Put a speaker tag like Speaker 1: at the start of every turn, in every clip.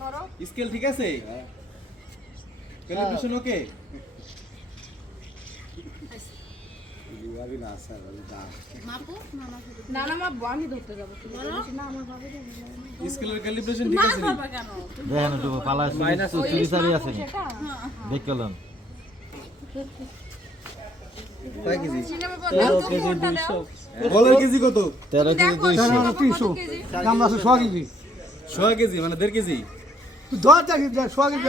Speaker 1: ধরো।
Speaker 2: স্কেল ঠিক আছে? ক্যালিব্রেশন ওকে
Speaker 3: দেখলাম
Speaker 2: কেজি? বলের কেজি কত?
Speaker 3: তেরো কেজি
Speaker 1: কেজি
Speaker 4: আমরা আছে সোয়া কেজি।
Speaker 2: ছয় কেজি মানে দেড় কেজি?
Speaker 4: দশ কেজি সোয়া কেজি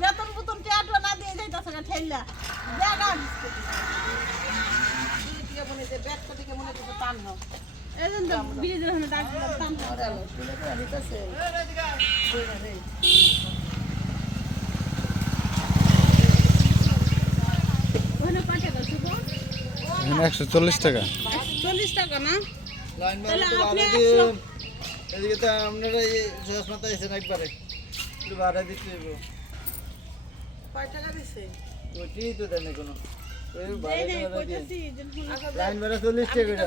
Speaker 5: বেতন বুতন টিয়াটো না দিয়ে যাইতাছে না ঠেললা ব্যাগটা মনে টান
Speaker 3: একশো চল্লিশ টাকা।
Speaker 5: চল্লিশ টাকা না? তাহলে আপনি
Speaker 4: এদিকে তো আপনারা চশমাতে এসেন একবারে। একটু ভাড়া দিতে হইব।
Speaker 5: কয় টাকা দিছে?
Speaker 4: ওটি তো দেন কোনো
Speaker 5: এই যে
Speaker 4: লাইন ভাড়া চল্লিশ টাকা।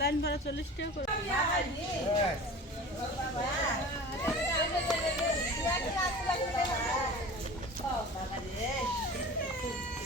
Speaker 5: লাইন ভাড়া চল্লিশ টাকা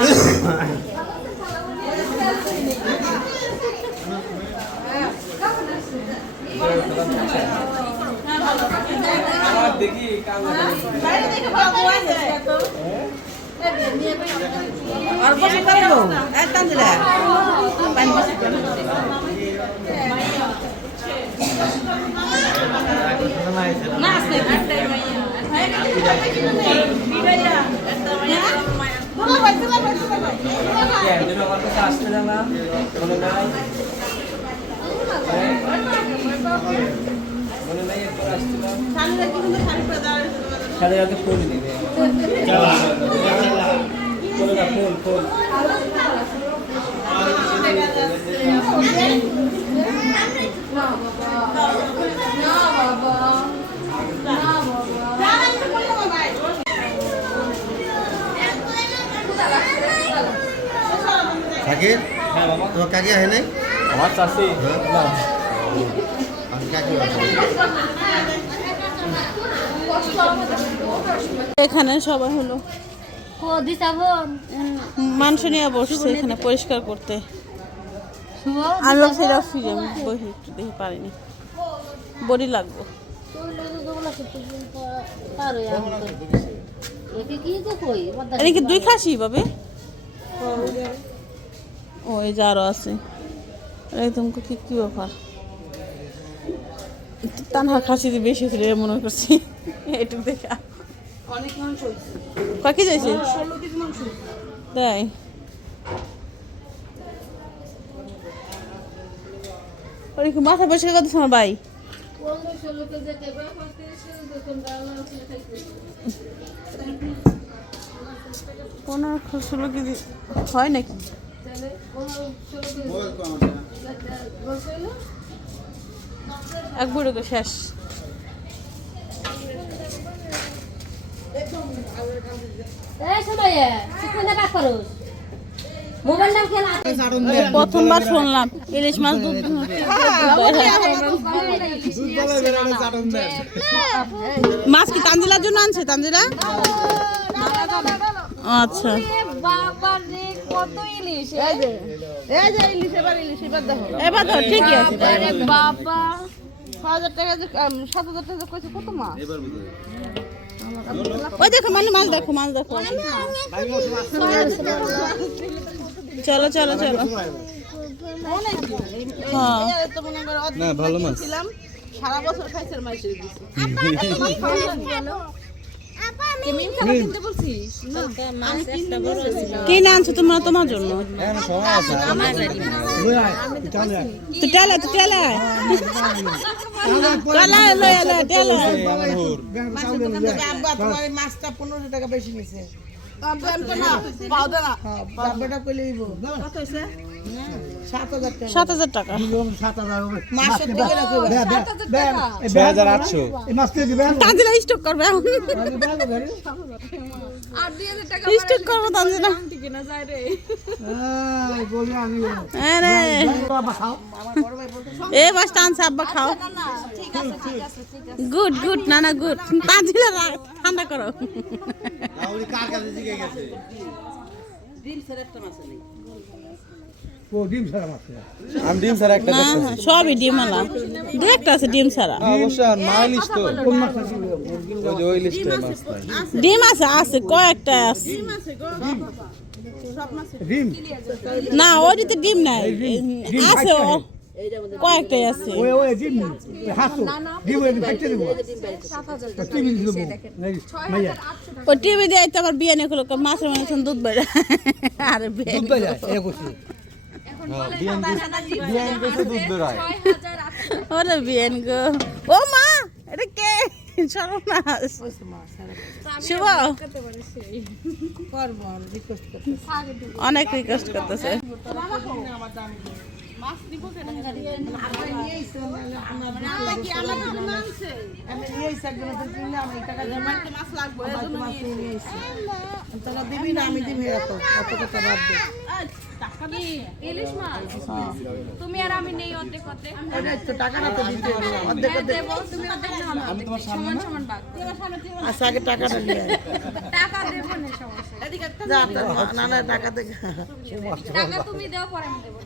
Speaker 4: বেশি
Speaker 5: আর বসে করব একদম দিলে পানি বেশি করে না আসলে শাড়িটা কি কিন্তু শাড়ি পরে দাঁড়িয়ে
Speaker 1: না বাবা
Speaker 4: কাকে? তোমার কাকে হয় নাই
Speaker 2: আমার চাষি
Speaker 4: আছে
Speaker 5: এখানে সবাই হলো। মাংস নিয়ে বসছে এখানে পরিষ্কার করতে। আমি ফ্রি আমি বসে একটু দেখে পারিনি। বডি লাগবো। এটা কি দুই খাসি পাবে ও এই যে আরও আছে। একদম কি কি ব্যাপার? তানহা খাসি দিয়ে বেশি ছিল মনে করছি। একটু দেখা।
Speaker 1: অনেক মাংস
Speaker 5: কাকি যাইছে তাই? ওরে মাথা পরিষ্কার করতেছ আমার ভাই? পনেরো ষোলো কেজি হয় নাকি? এক বুড়ো করে শেষ প্রথমবার শুনলাম ইলিশ মাছ দুধ মাছ কি তানজিলার জন্য আনছে তানজিলা আচ্ছা এবার তো ঠিকই আছে।
Speaker 1: বাবা।
Speaker 5: হাজার টাকা যে সাত হাজার টাকা কইছে কত মাছ ওই দেখো মানে মাছ দেখো মাছ দেখো। চলো চলো চলো হ্যাঁ।
Speaker 2: না ভালো মাছ।
Speaker 5: সারা বছর খাইছে মাছের কি না আনছো তোমরা তোমার জন্য
Speaker 6: মাছটা পনেরো টাকা বেশি নিছে কইলে টাকা
Speaker 5: সাত হাজার টাকা।
Speaker 2: ছয় হাজার আটশো।
Speaker 5: স্টক করবে স্টক করব তানজিলা। এ বাস টানছে আব্বা খাও। গুড গুড না না গুড। তানজিলা রাখ, ঠান্ডা করো।
Speaker 4: কার কাছে জিগে গেছে?
Speaker 2: আমি ডিম ছাড়া একটা
Speaker 5: না না, সবই ডিম আলা। দু একটা আছে ডিম ছাড়া।
Speaker 2: অবশ্যই আর মা ইলিশ তো। ওই যে ওই লিস্টে মাছ
Speaker 5: ডিম আছে আছে কয়েকটা আছে। না ওইটাতে ডিম নাই। আছে ও। কয়েকটাই আছে। ও টিভি দিয়ে তো আমার বিয়ে নিয়ে মাছের মানে দুধ বেড়ে। আরে বিয়ে
Speaker 2: হ্যাঁ, বিয়ান বিয়ান কইছে দুধ বেরায়
Speaker 5: ওরে বিয়েন গো ও মা এটা কে? সর্বনাশ। শুভ।
Speaker 6: করব রিকোয়েস্ট করতে
Speaker 5: অনেক রিকোয়েস্ট করতেছে।
Speaker 6: আমি দিবি। না আমি দিবি এত অত কথা বাদ দে।
Speaker 1: ইলিশ মাছ? তুমি আর আমি নেই অর্ধেক অর্ধেক।
Speaker 6: তো টাকাটা তো দিতে হবে। অর্ধেক অর্ধেক।
Speaker 1: তুমি অর্ধেক না আমি অর্ধেক সমান সমান ভাগ
Speaker 6: আচ্ছা আগে টাকাটা নিয়ে
Speaker 1: টাকা দেবো না সমস্যা
Speaker 6: যা না না টাকা থেকে
Speaker 1: টাকা তুমি দাও পরে আমি দেবো।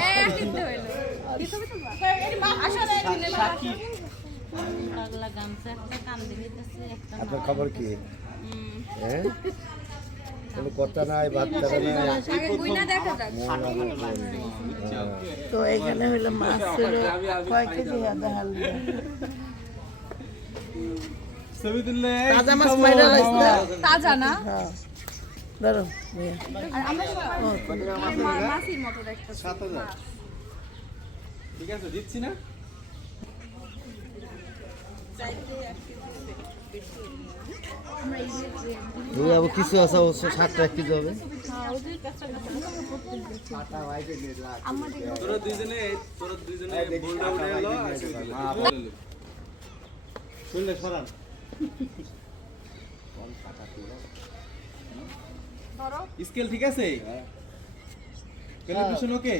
Speaker 1: এ কিন্তু হইল দিতে হবে তো আসলে দিলে
Speaker 4: আপনার খবর কি? হ্যাঁ? কোনো কথা নাই বাচ্চা নাই।
Speaker 1: আগে গুইনা দেখা যাক
Speaker 6: তো এখানে হইল মাছ ছিল কয় কেজি তাজা মাছ মাইরা
Speaker 1: তাজা না?
Speaker 6: হ্যাঁ। ধরো
Speaker 1: আর আমরা সবাই মতো দেখতে
Speaker 2: সাত হাজার ঠিক আছে দিচ্ছি না?
Speaker 4: আবু কিছু আছে অবশ্য ষাট টাকা কেজি হবে।
Speaker 2: শুনলে সরান। স্কেল ঠিক আছে? ক্যালিব্রেশন ওকে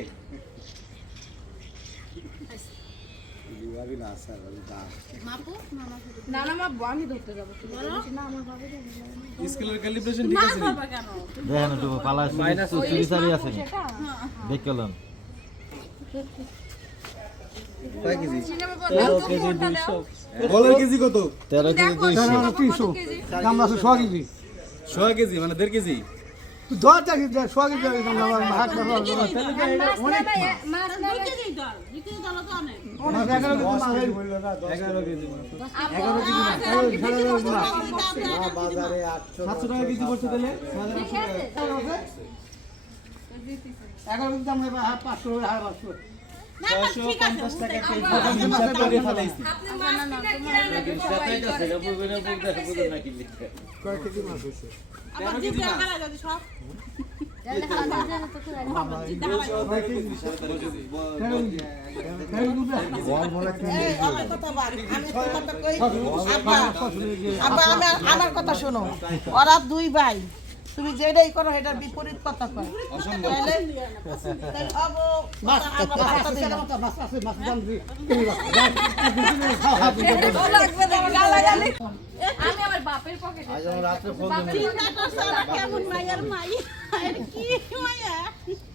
Speaker 1: দেখলাম
Speaker 7: কেজি?
Speaker 2: কত?
Speaker 1: তেরো কেজি দুইশো।
Speaker 8: আমরা আছে সোয়া কেজি।
Speaker 2: ছয় কেজি মানে দেড় কেজি?
Speaker 8: দশ কেজি সোয়া কেজি হাট
Speaker 9: মাছ। না
Speaker 8: এগারো কেজি মাছ।
Speaker 2: এগারো কেজি
Speaker 7: বাজারে আটশো
Speaker 2: সাতশো টাকা কেজি পড়ছে তাহলে।
Speaker 8: এগারো কেজি দাম পাঁচশো হাফ পাঁচশো।
Speaker 5: আমার কথা শোনো। ওরা দুই ভাই। তুমি যেটাই করো এটার বিপরীত কথা কয়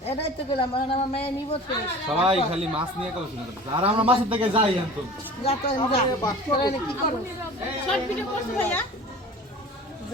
Speaker 5: এটাই তো গেলাম মানে আমার মেয়ে নিব তো
Speaker 2: সবাই খালি মাছ নিয়ে শুনে আর আমরা মাছের থেকে যাই এখন
Speaker 5: কি করো
Speaker 10: শর্ট ভিডিও করছ ভাইয়া
Speaker 5: যা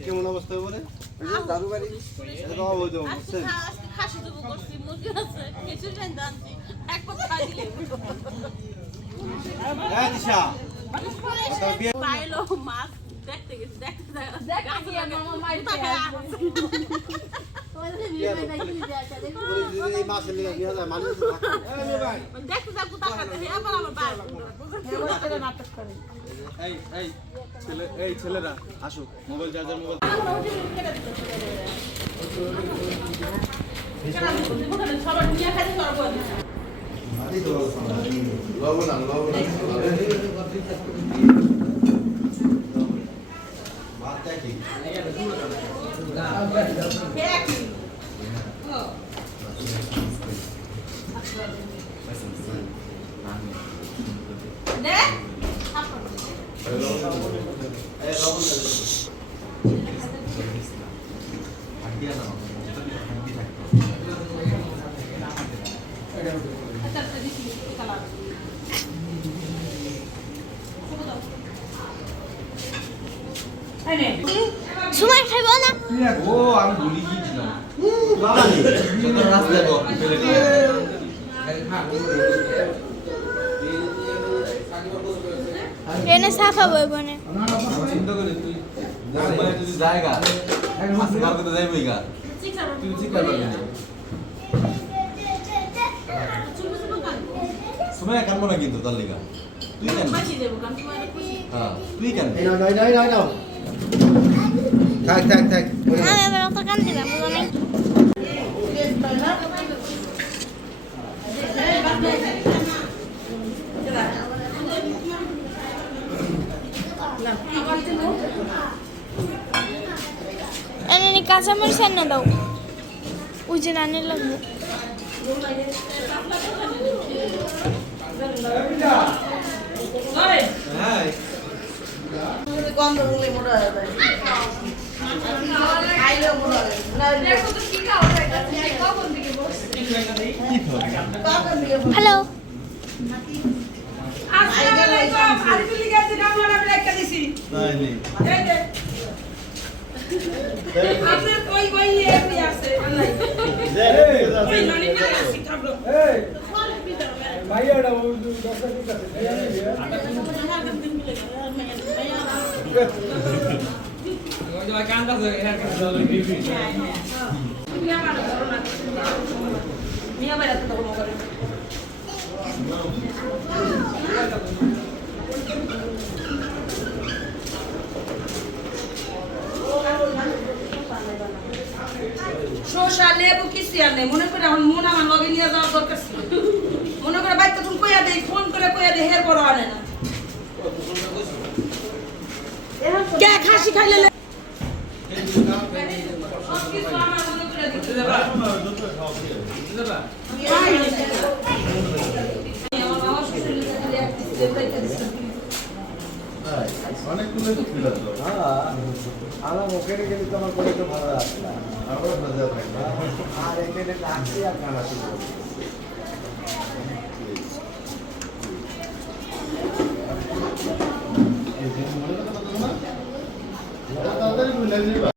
Speaker 4: কেমন অবস্থা রে?
Speaker 7: দারু বাড়ি
Speaker 4: এটা অবৈধ বুঝছেন
Speaker 10: দেখতে গেছি দেখতে। দেখতে
Speaker 2: এই এই ছেলে এই ছেলেরা আসো মোবাইল চার্জার মোবাইল।
Speaker 10: নিয়ে খালি
Speaker 4: ভাতটা এই লবণ দে হাঁটিয়া না হাঁটি থাকতো
Speaker 11: সময় খাইব না?
Speaker 2: ও আমি ভুলে গিয়েছিলাম রাস্তায় ফেলে
Speaker 11: ট্রেনে সাফা বইব না
Speaker 2: চিন্তা করে তুই জায়গা আজকে কালকে তো যাইবই গা তুই ঠিক পারবি না সময় কানবো না কিন্তু তার লিগা তুই কেন হ্যাঁ তুই কেন
Speaker 4: থাক থাক থাক।
Speaker 11: আমি আবার অত কান দিলাম বুঝো নাই? এনে কাঁচামরিচ এনে দাও। ওই যে রান্নার লাগবে
Speaker 2: হ্যাঁ
Speaker 5: গন্ধ বলে মোটা
Speaker 11: হ্যালো
Speaker 6: আসসালামু আলাইকুম আরিফুল গেছে গামলাটা ব্রেক দিছি
Speaker 10: তাই নেই
Speaker 6: এই যে আপনার কই কই এমনি আছে আল্লাহ ওই ননি পেলে আসি থাকল মিয়া বাড়া ধরো না মিয়া বাড়া তো ধরো করে শসা লেবু কিছু আর নেই। মনে করে এখন মন আমার লগে নিয়ে যাওয়ার দরকার ছিল। মনে করে বাইক তুমি কইয়া দেই ফোন করে কইয়া দেই হের বড় আনে না। কে খাসি খাইলে
Speaker 8: আমার মুখের গেলে তো আমার কোনো ভালো লাগছে না
Speaker 10: আমার মজা থাকে
Speaker 8: আর এখানে নাচছি আর গানাচি করছি
Speaker 10: তাড়াতাড়ি ভুলে যাবা।